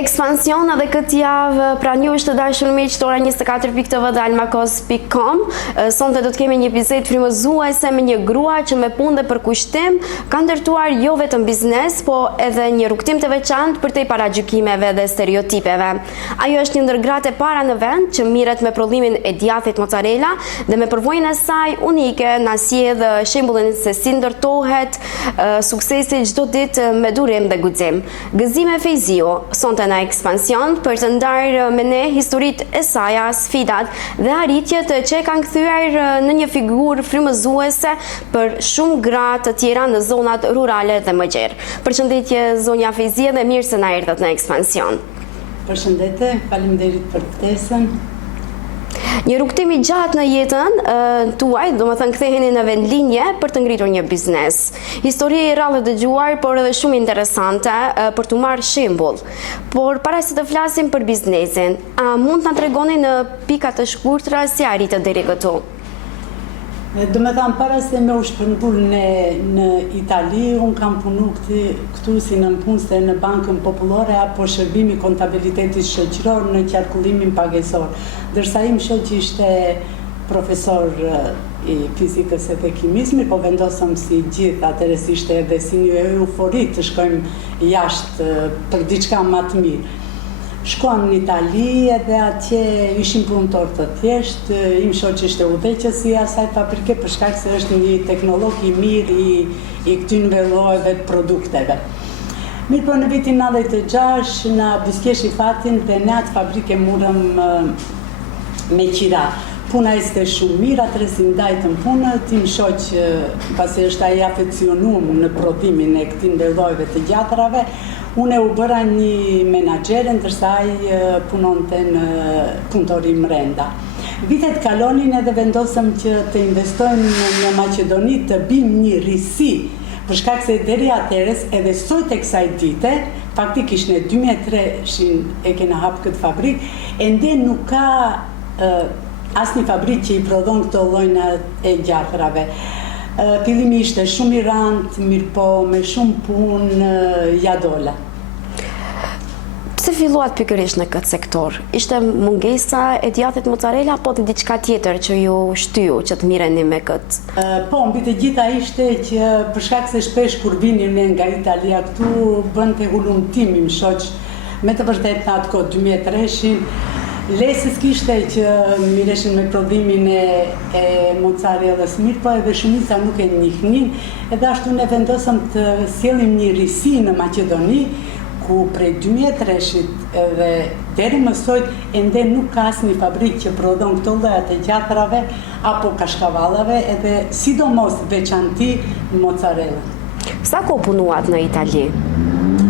Ekspansion edhe këtë javë, pra një është të dashur miq të ora 24.tv dhe almakos.com. Sonte do të kemi një bisedë frymëzuese me një grua që me punë dhe për kushtim ka ndërtuar jo vetëm biznes, po edhe një rrugtim të veçantë përtej paragjykimeve dhe stereotipeve. Ajo është një ndër gratë e para në vend që mirret me prodhimin e djathit mozzarella dhe me përvojën e saj unike na sjell shembullin se si ndërtohet suksesi çdo ditë me durim dhe guxim. Gëzime Fejziu sonte në Ekspansion për të ndarë me ne historitë e saj, sfidat dhe arritjet që e kanë kthyer në një figurë frymëzuese për shumë gra të tjera në zonat rurale dhe më gjerë. Përshëndetje zonja Fejzie dhe mirë se na erdhët në Ekspansion. Përshëndetje, faleminderit për ftesën. Një rrugtim i gjatë në jetën tuaj, domethënë ktheheni në vendlinje për të ngritur një biznes. Histori e rrallë dëgjuar, por edhe shumë interesante për të marrë shembull. Por para se të flasim për biznesin, a mund të na tregoni në pika të shkurtra si arritët deri këtu? Do me thamë, para se me u shpërngull në Itali, unë kam punu këtu si në punëse në Bankën Popullore apo shërbimi kontabilitetit shoqëror në qarkullimin pagesor. Dërsa im shoq ishte profesor i fizikës e të kimizmit, po vendosëm si gjithë, atëres ishte edhe si një eufori të shkojmë jashtë për diçka më të mirë. Shkon në Itali edhe atje ishim punëtor të thjesht, im shoq ishte udhëheqës i asaj fabrike për shkak se është një teknolog i mirë i këtynve llojeve të produkteve. Mirë, po në vitin 96 na biskeshi fatin dhe në atë fabrike murëm me qira. Puna ishte shumë mirë, atëherë si ndajtëm punët, im shoq pasi është ai afekcionuar në prodhimin e këtynve llojeve të gjatrave, unë u bëra një menaxhere, ndërsa ai punonte në punëtori brenda. Vitet kalonin edhe vendosëm që të investojmë në Maqedoni, të bim një risi, për shkak se deri atëherës edhe sot e kësaj dite, faktikisht në 2003 e kena hap këtë fabrikë, ende nuk ka asnjë fabrikë që i prodhon këto llojna e gjatrave. Fillimi ishte shumë i rëndë, mirë po me shumë punë ja dola. Pse filluat pikërisht në këtë sektor? Ishte mungesa e djathit mozzarella apo të diçka tjetër që ju shtyu që të mireni me këtë? Po, mbi të gjitha ishte që për shkak se shpesh kur vinin ne nga Italia këtu bënte hulumtim im shoq, me të vërtetë në atë kohë 2003-shin, lesës kishte që mireshin me prodhimin e mozzarellës mirë, po edhe shumica nuk e njihnin, edhe ashtu ne vendosëm të sjellim një risi në Maqedoni, ku prej 2003-shit edhe deri më sot ende nuk ka asnjë fabrikë që prodhon këto lloje të gjatrave apo kashkavallave, edhe sidomos veçanti mozzarella. Sa kohë punuat në Itali?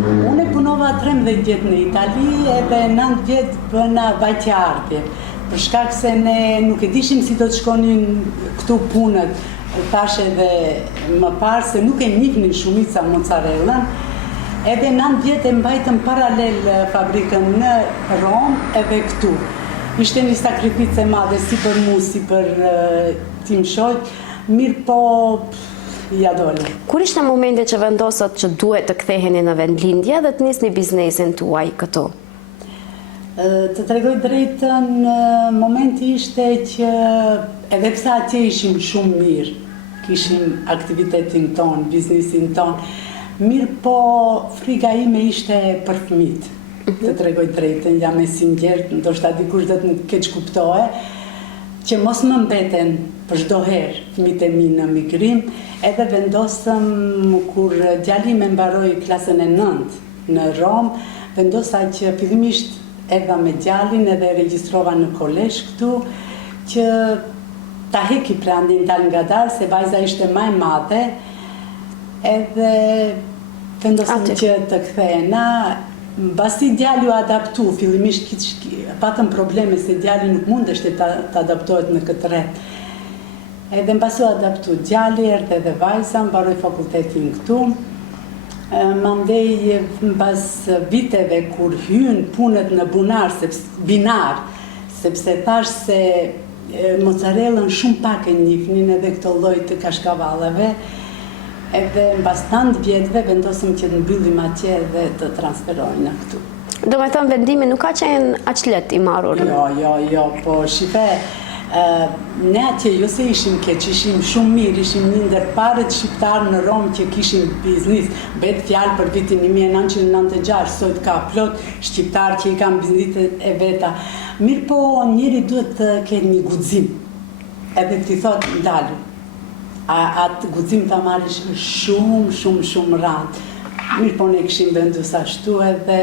Unë punova 13 vjet në Itali edhe 9 vjet bëna vaqeardhje. Për shkak se ne nuk e dishim si do të shkonin këtu punët, thash edhe më parë se nuk e njihnin shumica mozzarellën, edhe 9 vjet e mbajtëm paralel fabrikën në Rom edhe këtu. Ishte një sakrificë e madhe si për mua, si për tim shoq, mirë po ja dole. Kur ishte momenti që vendosët që duhet të ktheheni në vendlindje dhe të nisni biznesin tuaj këtu? Të tregoj drejtën, momenti ishte që edhe pse atje ishim shumë mirë, kishim aktivitetin ton, biznesin ton, mirë po frika ime ishte për fëmijët. Të tregoj drejtën, jam e sinqert, ndoshta dikush do të më keq kuptohe, që mos më mbeten për çdo herë fëmijët e mi në migrim, edhe vendosëm kur djali me mbaroi klasën e 9 në Rom, vendosa që fillimisht erdha me djalin edhe regjistrova në kolezh këtu, që ta heki prandin dal ngadalë, se vajza ishte më e madhe, edhe vendosëm që të kthehena. Mbasi djali u adaptu, fillimisht patëm probleme se djali nuk mundeshte të adaptohet në këtë rreth. Edhe mbasi u adaptu djali, erdhe edhe vajza, mbaroi fakultetin këtu. Mandej mbas viteve kur hyn punët në binar, sepse thash se mozzarellën shumë pak e njihnin edhe këto lloj të kashkavallave, edhe mbas 9 vjetëve vendosëm që të mbyllim atje dhe të transferojnë këtu. Do me thënë vendimi nuk ka qenë aq lehtë i marrur. Jo, po shife, ne atje jo se ishim keq, ishim shumë mirë, ishim një ndër parët shqiptarë në Rom që kishim biznis, bet fjalë për vitin 1996, sot ka plot shqiptarë që i kanë bizniset e veta. Mirë po njëri duhet të ketë një guxim, edhe ti thot ndalu. Atë guxim ta marrish shumë rand. Mirë po ne kishim vendus ashtu edhe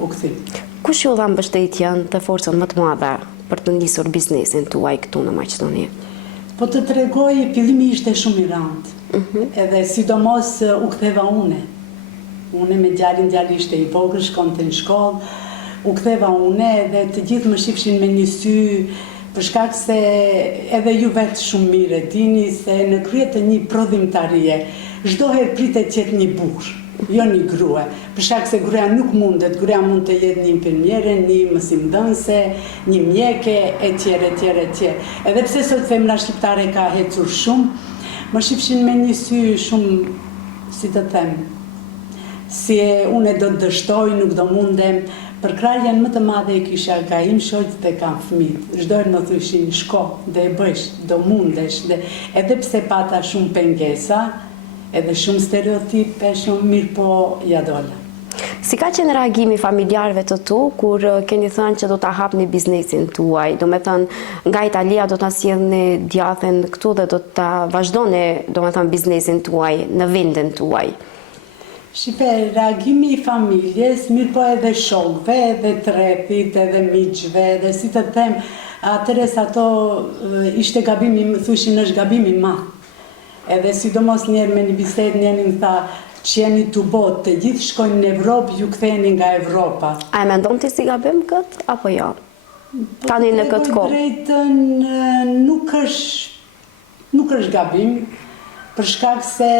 u kthim. Kush ju dha mbështetjen dhe forcën më të madhe për të nisur biznesin tuaj këtu në Maqedoni? Po të tregoj, fillimi ishte shumë i randë. Edhe sidomos u ktheva une. Une me djalin ishte i vogël, shkonte në shkollë. U ktheva une dhe të gjithë më shifshin me një sy, për shkak se edhe ju vetë shumë mirë e dini se në krye të një prodhimtarie, çdo herë pritet që jetë një burr. Jo një grua, për shkak se gruaja nuk mundet, gruaja mund të jetë një infermiere, një mësimdhënëse, një mjeke, etj. Edhe pse sot femra shqiptare ka hecur shumë, më shifshin me një sy shumë, si të them, si unë do të dështoj, nuk do mundem, për kraljen më të madhe e kisha ka im shoqët dhe kam fëmijë. Çdo herë më thyshin, shko, dhe e bësh, do mundesh, dhe edhe pse pata shumë pengesa, edhe shumë stereotipe, shumë mirë po ja dola. Si ka qenë reagimi familjarëve të tu, kur keni thënë që do ta hapni biznesin tuaj? Do me thënë, nga Italia do ta sjellni djathen këtu dhe do ta vazhdoni, do me thënë, biznesin tuaj në vendin tuaj? Shife, reagimi i familjes, mirë po edhe shokëve, edhe trepit, edhe miqve, edhe si të them, atëres ato ishte gabimi, më thushin është gabimi madh. Edhe sidomos njerë me një bisedë njerë më tha që jeni të botë, të gjithë shkojnë në Evropë, ju ktheni nga Evropa. A e mendon ti si gabim këtë, apo jo? Tani në këtë kohë? Drejtën nuk është gabim, për shkak se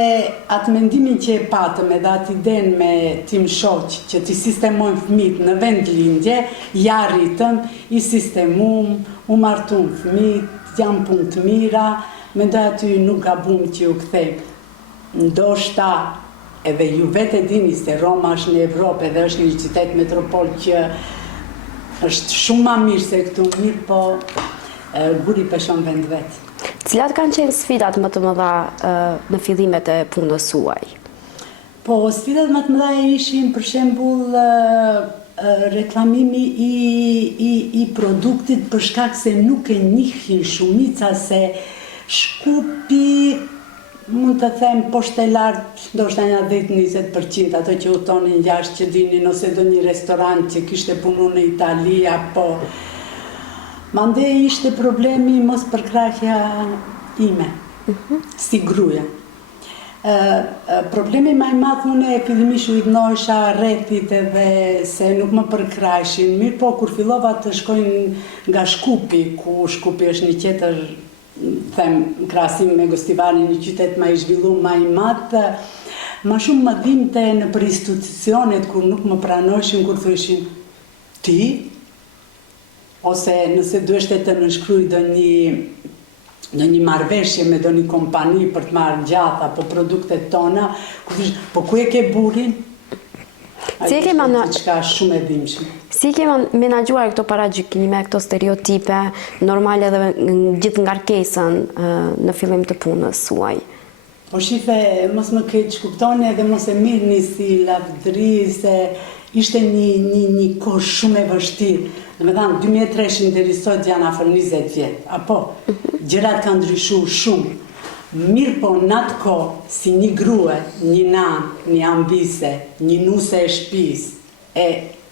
atë mendimin që e patëm edhe atë idenë me tim shoq që ti sistemojnë fëmijët në vend lindje, ja rritëm, i sistemum, u martum fëmijët, janë punë të mira, mendoj aty nuk gabum që ju kthej. Ndoshta edhe ju vetë dini se Roma është në Evropë edhe është një qytet metropol që është shumë ma mirë se këtu, mirë po guri peshon vend vetë. Cilat kanë qenë sfidat më të mëdha në fillimet e punës suaj? Po, sfidat më të mëdha ishin për shembull reklamimi i produktit për shkak se nuk e njihin shumica se Shkupi, mund të them, poshtë e lartë, ndoshta një 10-20%, ato që utonin jashtë që dinin, ose do një restorant që kishte punu në Itali, apo... Mande ishte problemi mos përkrahja ime, si gruja. Problemi më i madh unë fillimisht u idhnohesha rrethit edhe se nuk më përkrahshin, mirë po kur fillova të shkojnë nga Shkupi, ku Shkupi është një tjetër them, krahasim me Gostivarin, një qytet më i zhvilluar, më i madh, më shumë më dhimte në për institucionet kur nuk më pranoheshin, kur thoshin ti, ose nëse duheshte të nënshkruaj në një marrëveshje me do një kompani për të marrë gjatë apo produktet tona, kur thoshin, po ku e ke burrin? Si e ke shumë e dhimbshme. Si ke menaxhuar këto paragjykime, këto stereotipe, normale dhe gjithë ngarkesën në fillim të punës suaj? Po shife, mos më keq kuptoni edhe mos e mirëni si lavdëri, se ishte një kohë shumë e vështirë. Domethënë 2003 deri sot janë afër 20 vjet, apo gjërat kanë ndryshuar shumë. Mirë po në atë kohë, si një grue, një nanë, një ambise, një nuse e shtëpisë,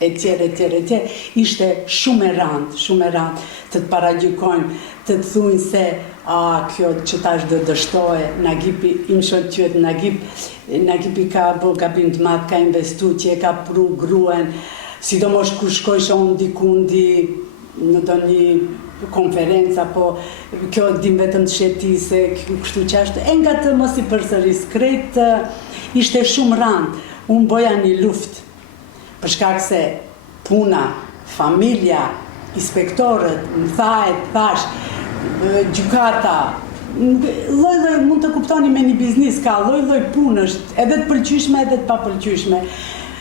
etj, ishte shumë e randë, të të paragjykojnë, të të thujnë se kjo që tash do dështoje, Nagipi, im shoq qyet Nagipi ka bo gabim të madh, ka investu që e ka pru gruen, sidomos kur shkojsh unë dikundi në do një konferenca, po kjo dim vetëm të shetise, kështu qashtë, e nga të mos i përsëris krejt, ishte shumë randë. Unë boja një luft, për shkak se puna, familja, inspektorët, më thash, gjykata, lloj mund të kuptoni me një biznis ka lloj punësh, edhe të pëlqyeshme edhe të papëlqyeshme.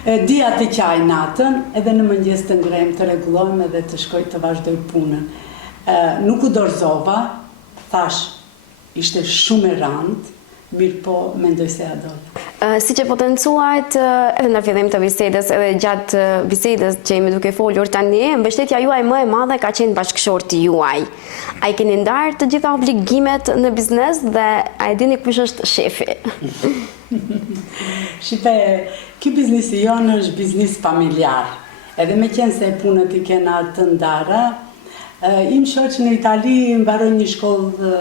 Dia të qaj natën, edhe në mëngjes të ngrem, të rregullojmë edhe të shkoj të vazhdoj punën. Nuk u dorëzova, thash, ishte shumë e rëndë, mirë po mendoj se ja dole. Si që potencuat edhe në fillim të bisedës, edhe gjatë bisedës që jemi duke folur tani, mbështetja juaj më e madhe ka qenë bashkëshorti juaj. A i keni ndarë të gjitha obligimet në biznes dhe a e dini kush është shefi? Shipe, ky biznisi jonë është biznis familjar. Edhe me qenë se punët i kena të ndara, im shoqë në Itali mbaroj një shkollë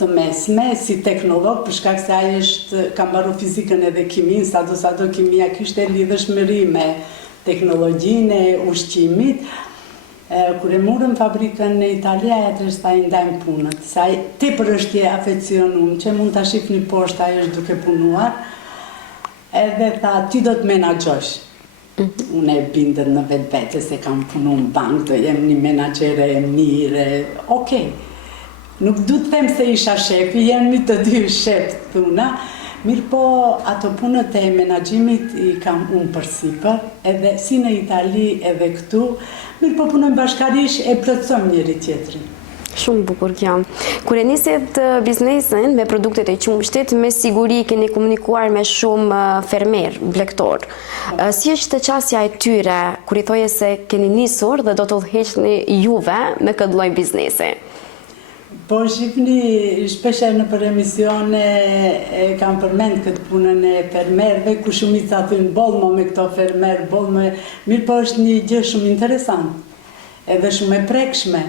të mesme, si teknolog, për shkak se ajo ka mbaruar fizikën edhe kimin, sado kimia kishte lidhëshmëri me teknologjinë e ushqimit. Kur e morëm fabrikën në Itali, atëherë sa i ndajmë punët. Sa tepër është e afeksionuar, që mund ta shihni poshtë, ajo është duke punuar. Edhe tha, ti do të menaxhosh. Unë e bindën në vetvete se kam punu në bank, do jem një menaxhere e mirë, okej. Nuk du të them se isha shefi, jemi të dy shef, thuna, mirë po ato punët e menaxhimit i kam unë përsipër, edhe si në Itali edhe këtu, mirë po punojmë bashkarish e plotësojmë njëri tjetrin. Shumë bukur kjo. Kur e nisit biznesin me produktet e qumshtit, me siguri keni komunikuar me shumë fermer, blektor. Si është qasja e tyre kur i thoje se keni nisur dhe do të udhëheqni juve me këtë lloj biznesi? Po shifni, shpeshe në për emisione e kam përmend këtë punën e fermerve, ku shumica thënë bolmo me këto fermer, mirë po është një gjë shumë interesant, edhe shumë e prekshme,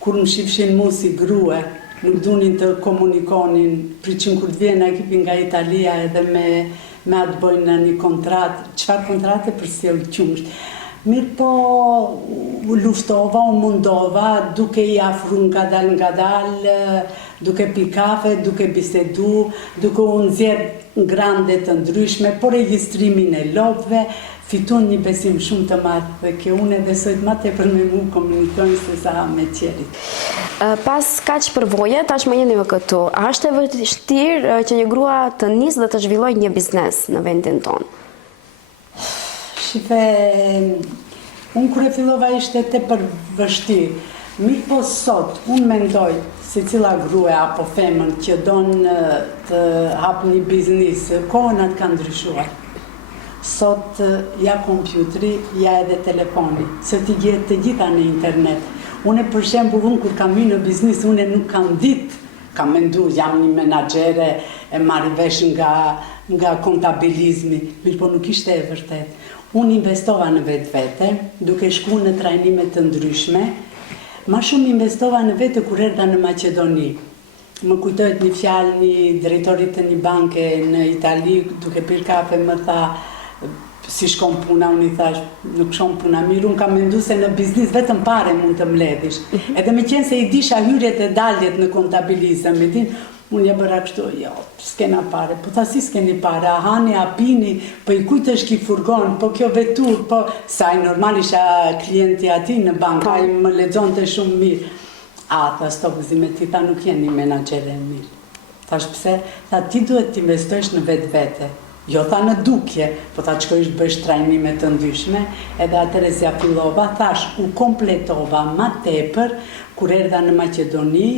kur më shifshin mu si grue, nuk dunin të komunikonin, priqin kur të vjen ekipi nga Italia edhe me atë bojnë një kontratë, qëfar kontrate për sjell qumsht. Mirë po u luftova, u mundova, duke i afru nga dal, duke pi kafe, duke bisedu, duke u nxjerr ngrande të ndryshme, por regjistrimin e lopëve, fitun një besim shumë të madh dhe që unë edhe sot më tepër me mua komunikojnë se sa me tjerit. Pas kaq përvoje, tashmë jeni më këtu. A është e vështirë që një grua të nisë dhe të zhvillojë një biznes në vendin tonë? Shife, unë kur e fillova ishte tepër vështirë. Mirë po sot, unë mendoj se cila grua apo femën që donë të hapë një biznis, kohënat kanë ndryshuar. Sot ja kompjuteri, ja edhe telefoni, se ti gjetë të gjitha në internet. Unë për shembull, unë kur kam hyrë në biznis, unë nuk kam ditë, kam mendu, jam një menaxhere, e marri vesh nga kontabilizmi, mirë po nuk ishte e vërtet. Unë investova në vetvete, duke shku në trajnime të ndryshme, ma shumë investova në vete kur erdha në Maqedoni. Më kujtojt një fjalë një drejtorit të një banke në Itali, duke pirë kafe, më tha, si shkon puna, unë i thash, nuk shkon puna mirë, unë kam mendu se në biznis vetëm pare mund të mbledhish. Edhe me qenë se i disha hyrjet e daljet në kontabilizëm, unë ja bëra kështu, jo, s'kena pare, po ta si s'keni pare, a hani, a pini, po i kujtë është ki furgon, po kjo vetur, po saj normal isha klienti ati në bank, a i më lexon të shumë mirë. A, tha stop, zime, ti tha nuk jeni menaxhere mirë. Thash pse, tha ti duhet t'investojsh në vetvete. Jo tha në dukje, po tha qkojsh bësh trajnime të ndryshme, edhe atërës ja fillova, thash u kompletova ma tepër, kur erdha në Maqedoni,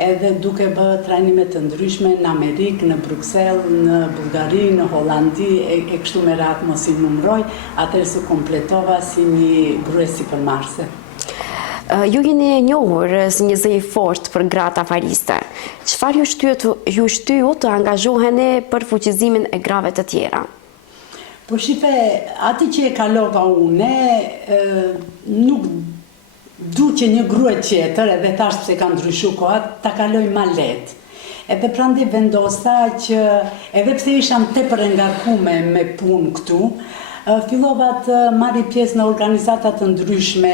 edhe duke bë trajnime të ndryshme në Amerikë, në Bruxelles, në Bullgari, në Hollandi, e kështu me radhë mos i numëroj, atëherë se kompletova si një grue sipërmarrëse. Ju jeni e njohur si një zë i fortë për gratë afariste. Çfarë ju shtyu të angazhoheni për fuqizimin e grave të tjera? Po shife, ati që e kalova une, nuk du që një grue tjetër, edhe thash pse ka ndryshu kohat, ta kaloj ma letë. Edhe prandaj vendosa që, edhe pse isham tepër e ngarkume me punë këtu, fillova të marri pjesë në organizata të ndryshme,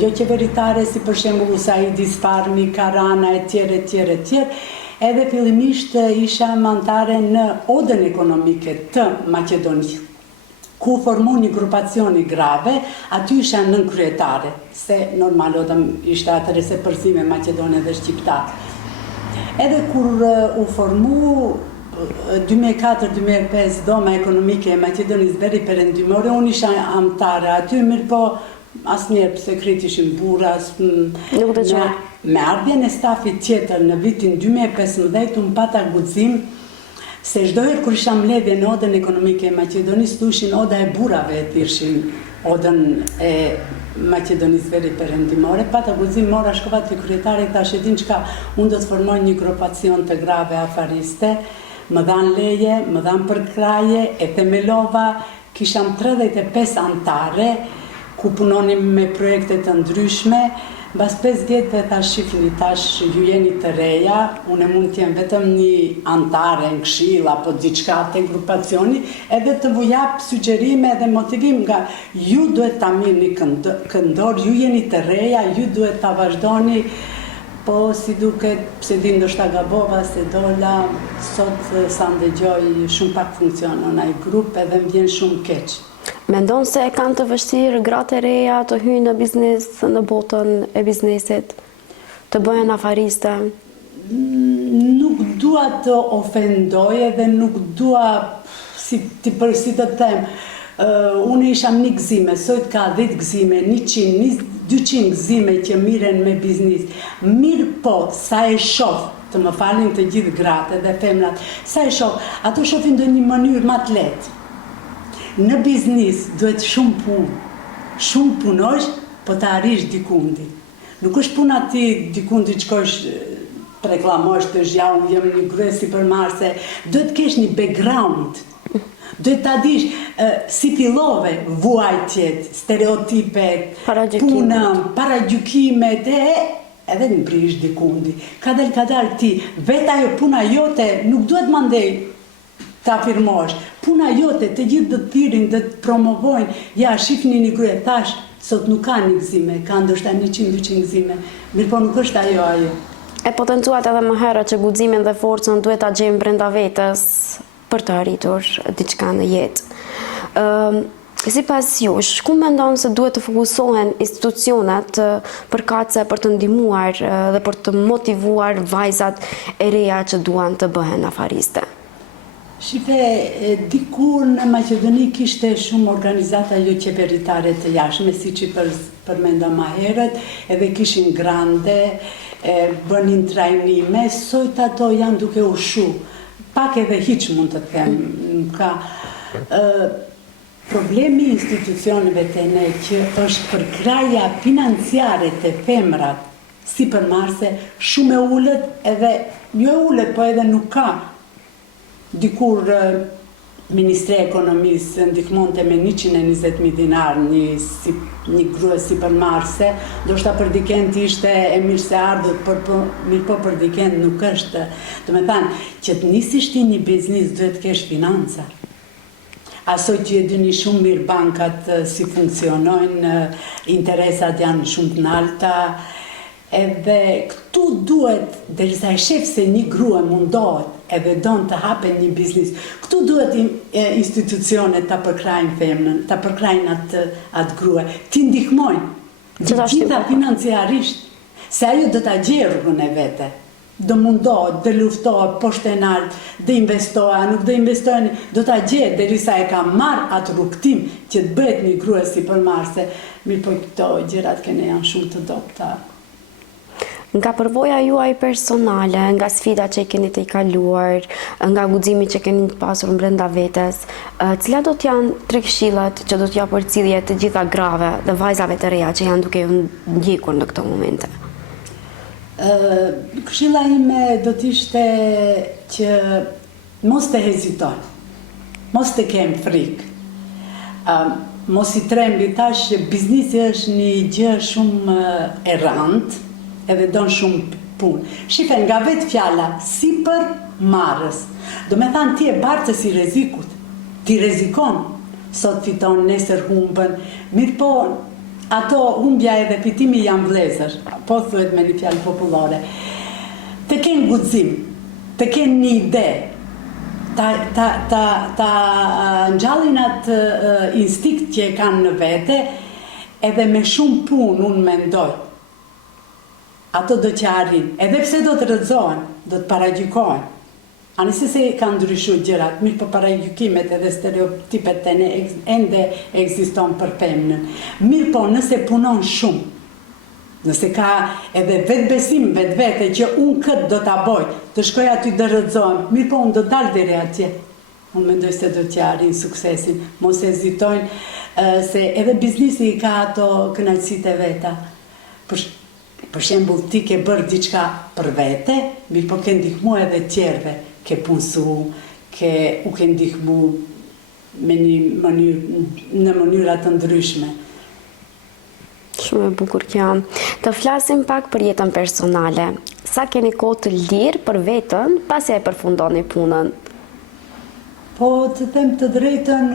jo qeveritare, si për shembull Usaidis Farmi, Karana, etj. Edhe fillimisht isha anëtare në Odën Ekonomike të Maqedonisë, ku formu një grupacioni grave, aty isha nën kryetare, se normal odëm ishte atëre se përsime Maqedone dhe Shqiptar. Edhe kur u formu 2004-2005 Dhoma Ekonomike e Maqedonisë Veri Perëndimore, unë isha anëtare aty, mirë po asnjëherë pse krit ishin burra, me ardhjen e stafit tjetër në vitin 2015 unë pata guxim se çdo herë kur isha mbledhje në Odën Ekonomike e Maqedonisë, thushin oda e burrave e thirrshin Odën e Maqedonisë Veri Perëndimore. Pata guxim, mora shkova te kryetari, thash e din çka, unë do të formoj një grupacion të grave afariste, më dhan leje, më dhan përkraje, e themelova, kisham 35 antare, ku punonim me projekte të ndryshme. Mbas 5 vjetë thash shifni, tash ju jeni të reja, unë mund t'jem vetëm një antare në këshill apo diçka te grupacioni, edhe të vu jap sugjerime dhe motivim nga ju duhet ta mirni këndor, ju jeni të reja, ju duhet ta vazhdoni. Po si duket, pse di ndoshta gabova se dola, sot sa ndëgjoj shumë pak funksionon ai grup edhe më vjen shumë keq. Mendon se e kanë të vështirë gratë e reja të hyjnë në biznes, në botën e biznesit, të bëhen afariste? Nuk dua të ofendoj edhe nuk dua si të them. Unë isha një gëzime, sot ka 10 gëzime, 100, 200 gëzime që miren me biznis. Mirë po, sa e shoh, të më falin të gjithë gratë dhe femrat, sa e shoh, ato shohin në një mënyrë më të lehtë. Në biznis duhet shumë punë, shumë punosh, po të arrish dikundi. Nuk është puna ti dikundi që shkosh të reklamosh të zhja, unë jem një grua sipërmarrëse, duhet kesh një background. Duhet ta dish si fillove vuajtjet, stereotipet, punën, paragjykimet, edhe në prish dikundi. Kadal ti, vetë ajo puna jote nuk duhet mandej ta afirmosh. Puna jote, të gjithë dhe të thirin, dhe të promovojnë, ja, shifni një grye, thash, sot nuk ka një gëzime, ka ndoshta 100-200 gëzime, mirë po nuk është ajo. E potencuat edhe më herët që guximin dhe forcën duhet ta gjejmë brenda vetes për të arritur diçka në jetë. Sipas jush, ku mendon se duhet të fokusohen institucionet përkatëse për të ndihmuar dhe për të motivuar vajzat e reja që duan të bëhen afariste? Shife, dikur në Maqedoni kishte shumë organizata jo qeveritare të jashtme, si që përmenda ma herët, edhe kishin grande, bënin trajnime, sot ato janë duke ushu. Pak edhe hiq mund të them. Problemi institucioneve të ne që është përkraja financiare të femrat sipërmarrëse shumë e ulët edhe, jo e ulët, po edhe nuk ka. Dikur Ministri e Ekonomisë ndihmonte me 120.000 dinar një grua sipërmarrëse, ndoshta për dikend ishte e mirë se ardhët, mirë po për dikend nuk është. Do me thanë, që të nisish ti një biznis duhet kesh financa. Aso që e dini shumë mirë bankat si funksionojnë, interesat janë shumë të nalta, edhe këtu duhet, derisa e shef se një grua mundohet edhe donë të hapen një biznis, këtu duhet institucionet të përkrajnë femnën, të përkrajnë atë grua, ti ndihmojnë, gjitha financiarisht, se ajo do të gjejë rrugën e vete, do mundohet, do luftohet, poshtë e lartë, do investohet, nuk do investohen, do të gjejë, derisa e ka marrë atë rrugtim që të bëhet një grua sipërmarrëse, mirë po këto gjërat kene janë shumë të dobta. Nga përvoja juaj personale, nga sfidat që i keni të i kaluar, nga guximi që keni të pasur brenda vetes, cilat do t'janë 3 këshillat që do t'ja përcjellje të gjitha grave dhe vajzave të reja që janë duke ju ndjekur në këto momente? Këshilla ime do t'ishte që mos të hezitojnë, mos të kemë frikë, mos i trembi, tash biznisi është një gjë shumë e rëndë, edhe donë shumë punë. Shife, nga vetë fjala, sipërmarrës. Do me thanë, ti e bartës i rezikut. Ti rezikon, sot fiton, nesër humbën. Mirë po, ato humbja edhe fitimi janë vlezër. Po thuhet me një fjalë popullore. Të kenë guxim, të kenë një ide, ta ngjallin atë instinkt që e kanë në vete, edhe me shumë punë unë mendoj. Ato do që arrin, edhe pse do të rrëzohen, do të paragjykohen, Anëse se ka ndryshu gjërat, mirë për paragjykimet edhe stereotipet të ne ende ekziston për femnën. Mirë po nëse punon shumë, nëse ka edhe vetë besim, vetë vete, që unë këtë do t'a boj, të shkoj aty dhe rëdzohem, mirë po unë do dalë deri atje. Unë mendoj se do t'ja arrin suksesin, mos hezitojnë, se edhe biznisi ka ato kënaqësitë e veta. Për shembull, ti ke bërë diçka për vete, mirë po ke ndihmu edhe tjerve, ke punsu, u ke ndihmu në mënyra të ndryshme. Shumë e bukur kjo. Të flasim pak për jetën personale. Sa keni kohë të lirë për vetën, pasi e përfundoni punën? Po, të them të drejtën,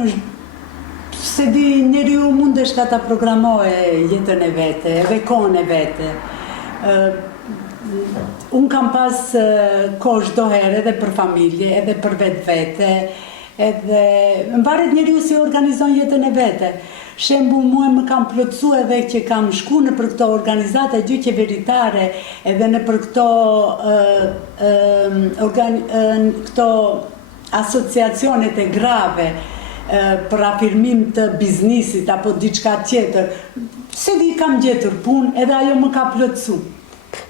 se di njeriu mundesh ka ta programoje jetën e vete, edhe kohën e vete. Unë kam pas kohë çdo herë edhe për familje, edhe për vetë, edhe mvaret njeriu si organizon jetën e vete. Shembull, mua më kam plotësu edhe që kam shku në për këto organizata gjë qeveritare, edhe në për këto asociacionet e grave për afirmim të biznisit apo diçka tjetër. Se di kam gjetur punë edhe ajo më ka plotësu.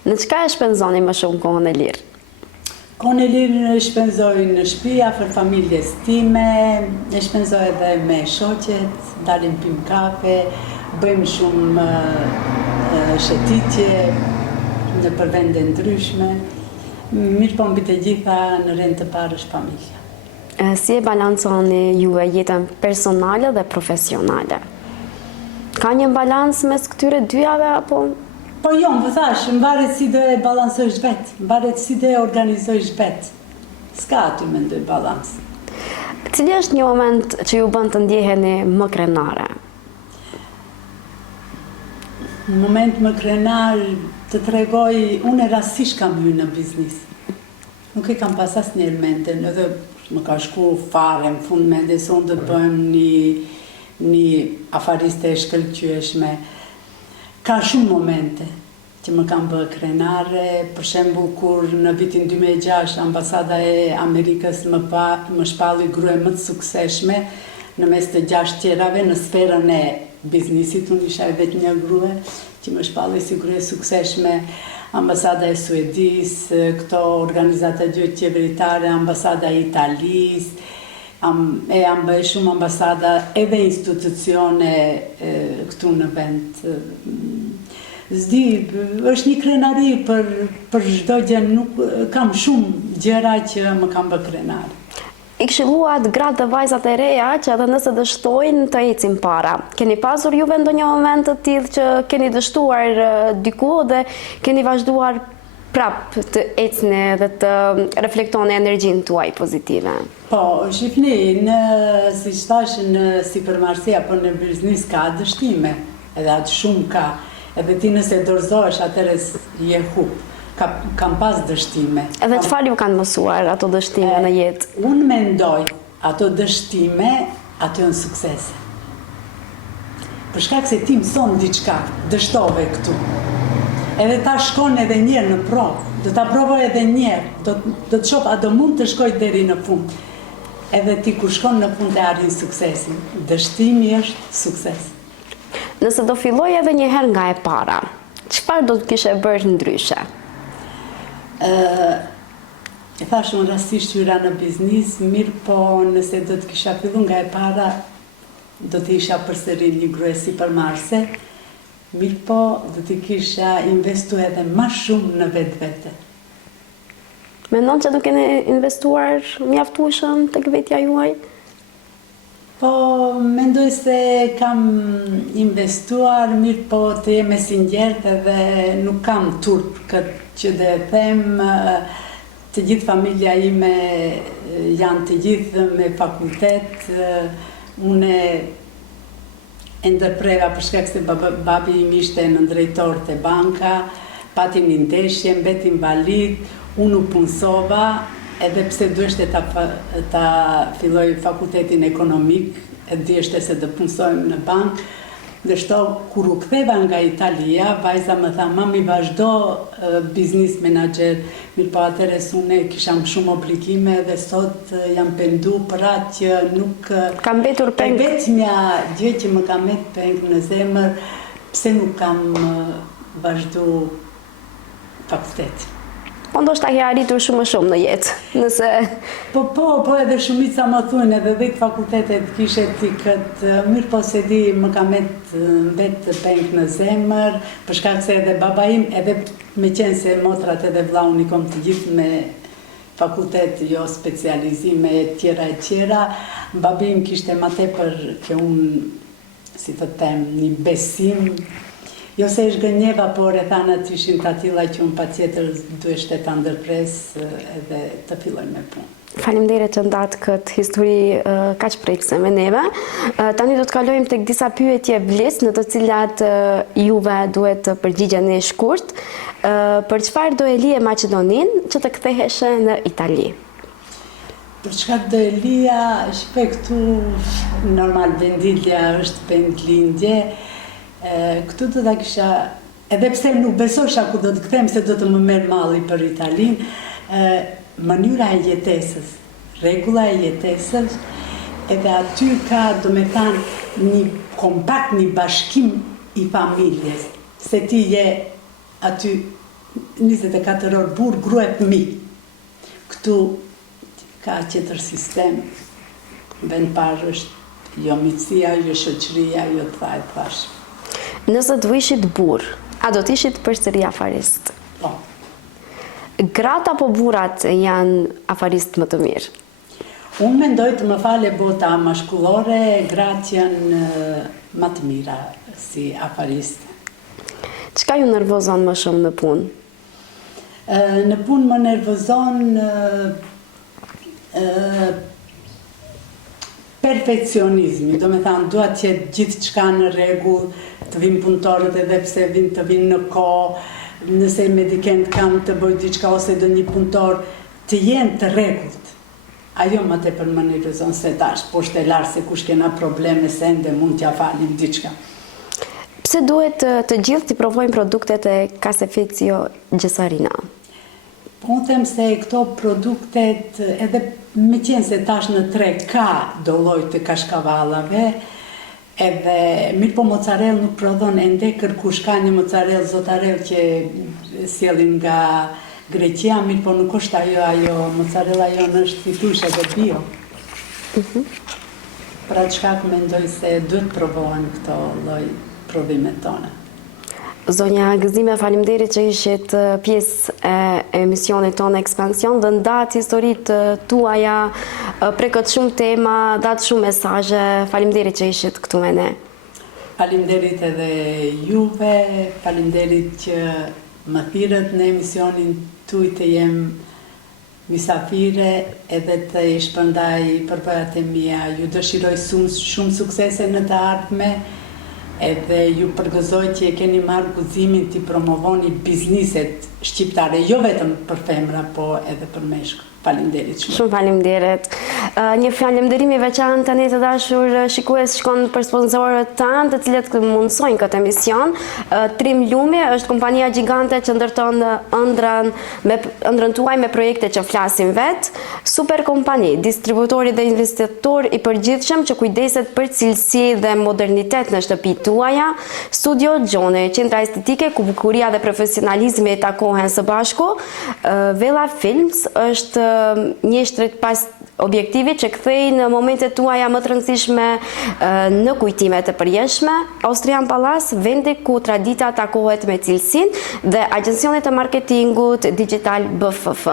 Në çka e shpenzoni më shumë kohën e lirë? Kohën e lirë e shpenzoj në shtëpi afër familjes time, e shpenzoj edhe me shoqet, dalim pim kafe, bëjmë shumë shëtitje në për vende ndryshme. Mirë po mbi të gjitha në rend të parë është familja. Si e balanconi juve jetën personale dhe profesionale? Ka një balancë mes këtyre dyjave apo? Po jo, më thash, mbaret si do e balansojsh vetë, mbaret si do e organizojsh vetë. S'ka aty mendoj balansë. Cili është një moment që ju bën të ndjeheni më krenare? Në moment më krenar të tregoj, unë rastësisht kam hyrë në biznis. Nuk e kam pas asnjëherë mendjen, edhe më ka shku fare në fund mendje se unë do të bëhem një afariste e shkëlqyeshme. Ka shumë momente që më kam bërë krenare, për shembull kur në vitin 2006 ambasada e Amerikës më shpalli grua më të suksesshme në mes të 6 tjerave në sferën e biznisit. Unë isha vetë një grua që më shpalli si grua e suksesshme, ambasada e Suedis, këto organizata gjë qeveritare, ambasada e Italis, jam bëj shumë ambasada edhe institucione këtu në vend. Zdi, është një krenari për çdo gjë, nuk kam shumë gjëra që më kam bë krenari. I këshilluat gratë dhe vajzat e reja që edhe nëse dështojnë të ecin para. Keni pasur juve ndonjë moment të tillë që keni dështuar diku dhe keni vazhduar prap të ecni dhe të reflektoni energjinë tuaj pozitive? Po, shifni, si thash në sipërmarrësi apo në biznes ka dështime, edhe atë shumë ka, edhe ti nëse dorëzohesh atëherë je hub. Kam pas dështime. Edhe çfarë ju kanë mësuar ato dështime në jetë? Unë mendoj ato dështime, ato janë suksese. Për shkak se ti mëson diçka, dështove këtu. Edhe ta shkon edhe njerë në provë, do ta provoj edhe njerë, do të shoh a do mund të shkoj deri në fund. Edhe ti kur shkon në fund e arrin suksesin. Dështimi është sukses. Nëse do filloj edhe një herë nga e para, çfarë do të kishe bërë ndryshe? E thash unë rastisht hyra në biznis, mirë po nëse do të kisha fillu nga e para, do të isha përsëri një grua sipërmarrëse, mirë po do të kisha investu edhe më shumë në vetvete. Mendon që do keni investuar mjaftueshëm tek vetja juaj? Po, mendoj se kam investuar, mirë po të jem e sinqertë edhe nuk kam turp këtë që dhe them, të gjithë familja ime janë të gjithë me fakultet, une e ndërpreva për shkak se babi im ishte në drejtor të banka, pati një ndeshje, mbeti invalid, unë u punsova, edhe pse dueshte ta filloj fakultetin ekonomik, e dishte se do punsojmë në bankë, Dhe shto, kur u ktheva nga Italia, vajza më tha, mami vazhdo biznis menager, mirë po atëre sune kisha shumë obligime dhe sot jam pendu për atë që nuk... Kam betur peng. Vetmja gjë që më kam met peng në zemër, pse nuk kam vazhdu fakultet. Po ndoshta ke arritur shumë në jetë, nëse... Po edhe shumica më thunë, edhe 10 fakultetet kishe ti këtë, mirë po se di më ka vetë peng në zemër, për shkak se edhe baba im, edhe me qenë se motrat edhe vllaun i kom të gjithë me fakultet, jo specializime e tjera, babi im kishte ma tepër që unë, si të them, një besim. Jo se është gënjeva, por e thanat ishin të atila që unë pa tjetër dueshte të ndërpres edhe të filloj me punë. Faleminderit që ndatë këtë histori kaq prekse me neve. Tani do të kalojmë tek disa pyetje vlis në të cilat juve duhet të përgjigjeni shkurt. Për çfarë do e lije Maqedoninë që të ktheheshe në Itali? Për çfarë do e lija, shpe këtu normal vendilja është vendlindje. Këtu do të kisha, edhe pse nuk besosha ku do të kthem se do të më merr malli për Italinë, mënyra e jetesës, rregulla e jetesës, edhe aty ka, do me thanë, një kompakt, një bashkim i familjes, se ti je aty 24 orë burr, grua e fëmijë. Këtu ka tjetër sistem, vend parë është jo miqësia, jo shoqëria, jo thash. Nëse të ishit burr, a do të ishit përsëri afarist? Po. Gratë apo burrat janë afarist më të mirë? Unë mendoj të më fale bota mashkullore, gratë janë më të mira si afariste. Çka ju nervozon më shumë në punë? Në punë më nervozon perfekcionizmi, do me thanë, duat që gjithë qka në rregull, të vinë punëtorët edhe pse të vinë në kohë, nëse medikent kam të bëj diçka ose do një punëtor, të jenë të rregullt. Ajo më tepër më nervozon se tash, po shtelar se kush kena probleme se ende mund t'ja falim diçka. Pse duhet të gjithë të provojnë produktet e Caseificio Gjesarina? Po unë them se këto produktet, edhe me qenë se tash në treg ka do lloj të kashkavallave, edhe mirë po mozzarella nuk prodhon ende, kërkush ka një mozzarella zotarell që sjellin nga Greqia, mirë po nuk është ajo mozzarella jonë është fitushe dhe bio. Pra çka mendoj se duhet provohen këto lloj prodhimet tona. Zonja Gëzime, faleminderit që ishit pjesë e emisionit tonë Ekspansion dhe ndatë historitë tuaja, prekët shumë tema, datë shumë mesazhe. Faleminderit që ishit këtu me ne. Faleminderit edhe juve, faleminderit që më thirrët në emisionin tuaj të jem misafire edhe të i shpërndaj përbëjat e mia. Ju dëshiroj shumë suksese në të ardhme, edhe ju përgëzoj që e keni marrë guximin të promovoni bizniset shqiptare, jo vetëm për femra, po edhe për meshkuj. Faleminderit shumë. Shumë faleminderit. Një falemnderim i veçantë tani të dashur shikues shkon për sponsorët tanë, të cilët mundsojnë këtë emision. Trim Lumi është kompania gjigante që ndërton ëndrrën tuaj me projekte që flasin vet. Super kompani, distributori dhe investitor i përgjithshëm që kujdeset për cilësi dhe modernitet në shtëpitë tuaja. Studio Gjone, qendra estetike ku bukuria dhe profesionalizmi takohen së bashku. Vela Films është njështrit pas objektivit që kthej në momentet tuaja më të rëndësishme në kujtimet e përjetshme. Austrian Palace, vendi ku tradita takohet me cilësinë dhe agjencionet e marketingut digital BFF.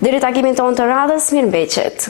Deri takimin tonë të radhës, mirëmbëqjet.